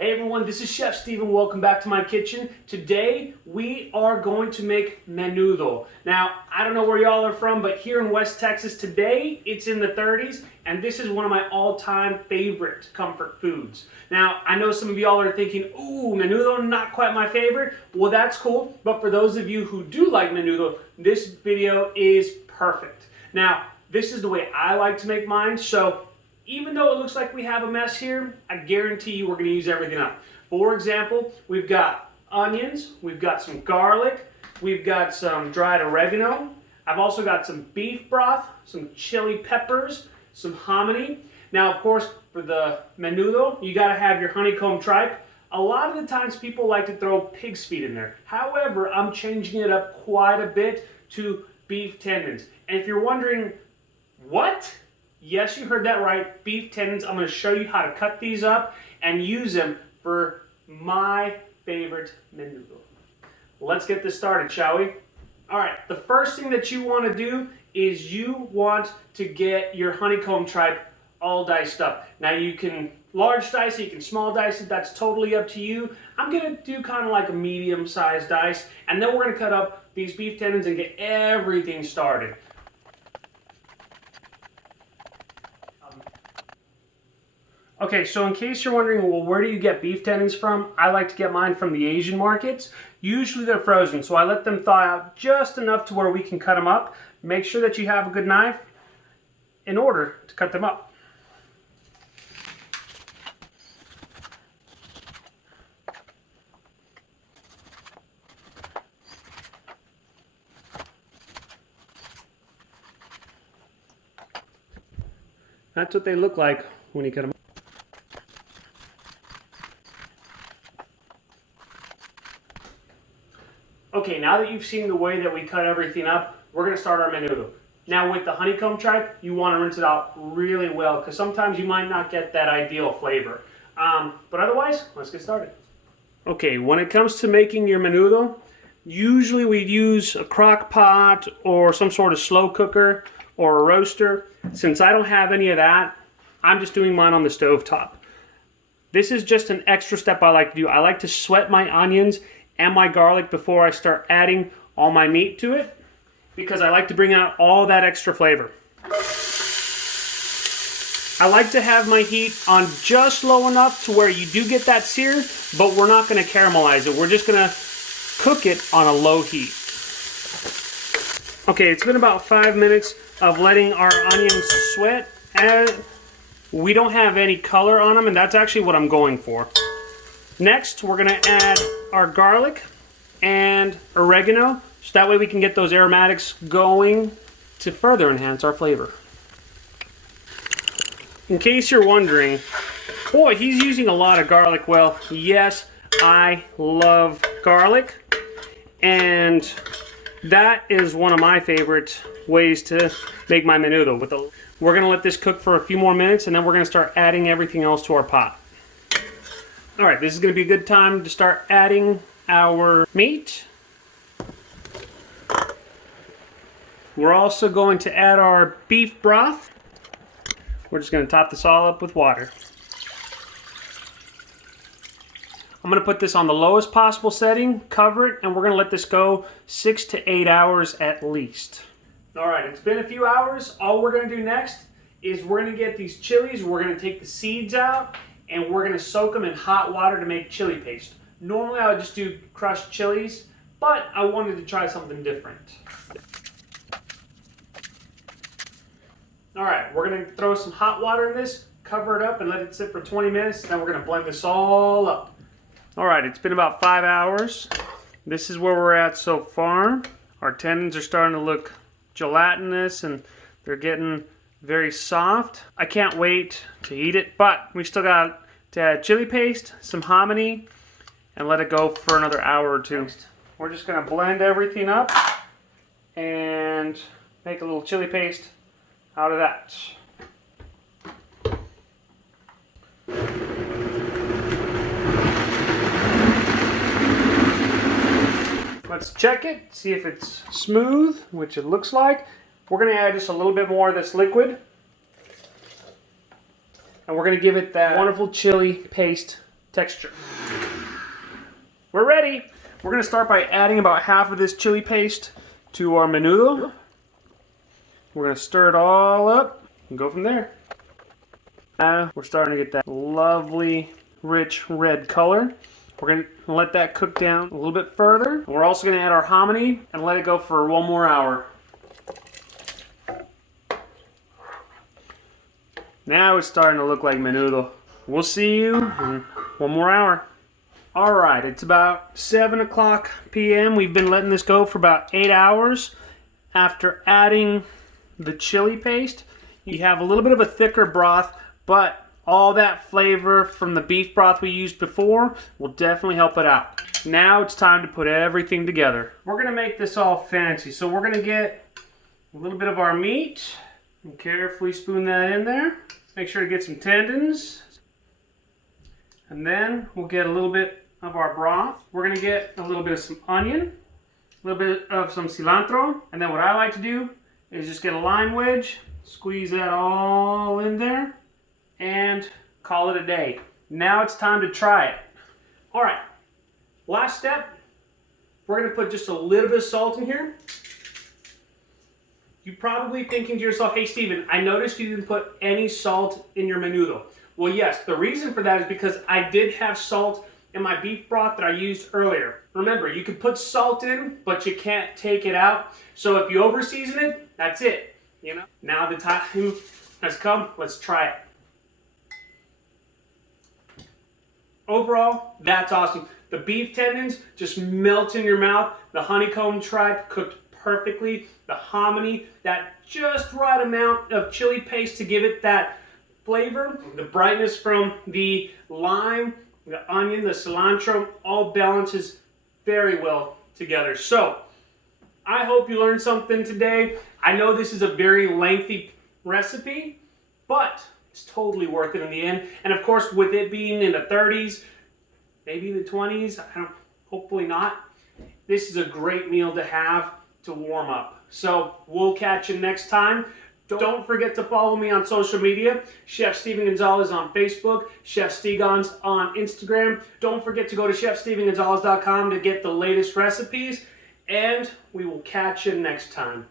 Hey everyone, this is Chef Steven. Welcome back to my kitchen. Today we are going to make menudo. Now, I don't know where y'all are from, but here in West Texas today, it's in the 30s, and this is one of my all-time favorite comfort foods. Now, I know some of y'all are thinking, ooh, menudo, not quite my favorite. Well, that's cool, but for those of you who do like menudo, this video is perfect. Now, this is the way I like to make mine, so even though it looks like we have a mess here, I guarantee you we're going to use everything up. For example, we've got onions, we've got some garlic, we've got some dried oregano, I've also got some beef broth, some chili peppers, some hominy. Now, of course, for the menudo, you got to have your honeycomb tripe. A lot of the times people like to throw pig's feet in there. However, I'm changing it up quite a bit to beef tendons. And if you're wondering, what? Yes, you heard that right, beef tendons. I'm going to show you how to cut these up and use them for my favorite menudo. Let's get this started, shall we? All right, the first thing that you want to do is you want to get your honeycomb tripe all diced up. Now you can large dice it, you can small dice it, that's totally up to you. I'm going to do kind of like a medium-sized dice, and then we're going to cut up these beef tendons and get everything started. Okay, so in case you're wondering, well, where do you get beef tendons from? I like to get mine from the Asian markets. Usually they're frozen, so I let them thaw out just enough to where we can cut them up. Make sure that you have a good knife in order to cut them up. That's what they look like when you cut them up. Okay, now that you've seen the way that we cut everything up, we're going to start our menudo. Now with the honeycomb tripe, you want to rinse it out really well because sometimes you might not get that ideal flavor. But otherwise, let's get started. Okay, when it comes to making your menudo, usually we'd use a crock pot or some sort of slow cooker or a roaster. Since I don't have any of that, I'm just doing mine on the stovetop. This is just an extra step I like to do. I like to sweat my onions and my garlic before I start adding all my meat to it because I like to bring out all that extra flavor. I like to have my heat on just low enough to where you do get that sear, but we're not going to caramelize it. We're just going to cook it on a low heat. Okay, it's been about 5 minutes of letting our onions sweat, and we don't have any color on them, and that's actually what I'm going for. Next, we're going to add our garlic and oregano, so that way we can get those aromatics going to further enhance our flavor. In case you're wondering, boy, he's using a lot of garlic. Well, yes, I love garlic, and that is one of my favorite ways to make my menudo. We're going to let this cook for a few more minutes, and then we're going to start adding everything else to our pot. All right, this is going to be a good time to start adding our meat. We're also going to add our beef broth. We're just going to top this all up with water. I'm going to put this on the lowest possible setting, cover it, and we're going to let this go 6 to 8 hours at least. All right, it's been a few hours. All we're going to do next is we're going to get these chilies. We're going to take the seeds out, and we're going to soak them in hot water to make chili paste. Normally I would just do crushed chilies, but I wanted to try something different. All right, we're going to throw some hot water in this, cover it up, and let it sit for 20 minutes. Then we're going to blend this all up. All right, it's been about 5 hours. This is where we're at so far. Our tendons are starting to look gelatinous, and they're getting very soft. I can't wait to eat it, but we still got to add chili paste, some hominy, and let it go for another hour or two. We're just going to blend everything up and make a little chili paste out of that. Let's check it, see if it's smooth, which it looks like. We're going to add just a little bit more of this liquid. And we're going to give it that wonderful chili paste texture. We're ready. We're gonna start by adding about half of this chili paste to our menudo. We're gonna stir it all up and go from there. Now we're starting to get that lovely, rich red color. We're gonna let that cook down a little bit further. We're also gonna add our hominy and let it go for 1 more hour. Now it's starting to look like menudo. We'll see you in 1 more hour. All right, it's about 7 o'clock p.m. We've been letting this go for about 8 hours. After adding the chili paste, you have a little bit of a thicker broth, but all that flavor from the beef broth we used before will definitely help it out. Now it's time to put everything together. We're gonna make this all fancy. So we're gonna get a little bit of our meat and carefully spoon that in there. Make sure to get some tendons. And then we'll get a little bit of our broth. We're gonna get a little bit of some onion, a little bit of some cilantro, and then what I like to do is just get a lime wedge, squeeze that all in there, and call it a day. Now it's time to try it. All right, last step, we're gonna put just a little bit of salt in here. You're probably thinking to yourself, hey Steven, I noticed you didn't put any salt in your menudo. Well, yes, the reason for that is because I did have salt in my beef broth that I used earlier. Remember, you can put salt in, but you can't take it out. So if you over season it, that's it. You know. Now the time has come. Let's try it. Overall, that's awesome. The beef tendons just melt in your mouth. The honeycomb tripe cooked perfectly. The hominy, that just right amount of chili paste to give it that flavor. The brightness from the lime, the onion, the cilantro, all balances very well together. So, I hope you learned something today. I know this is a very lengthy recipe, but it's totally worth it in the end. And of course, with it being in the 30s, maybe the 20s, hopefully not, this is a great meal to have to warm up. So we'll catch you next time. Don't forget to follow me on social media. Chef Steven Gonzalez on Facebook, Chef Stegons on Instagram. Don't forget to go to chefstevengonzalez.com to get the latest recipes, and we will catch you next time.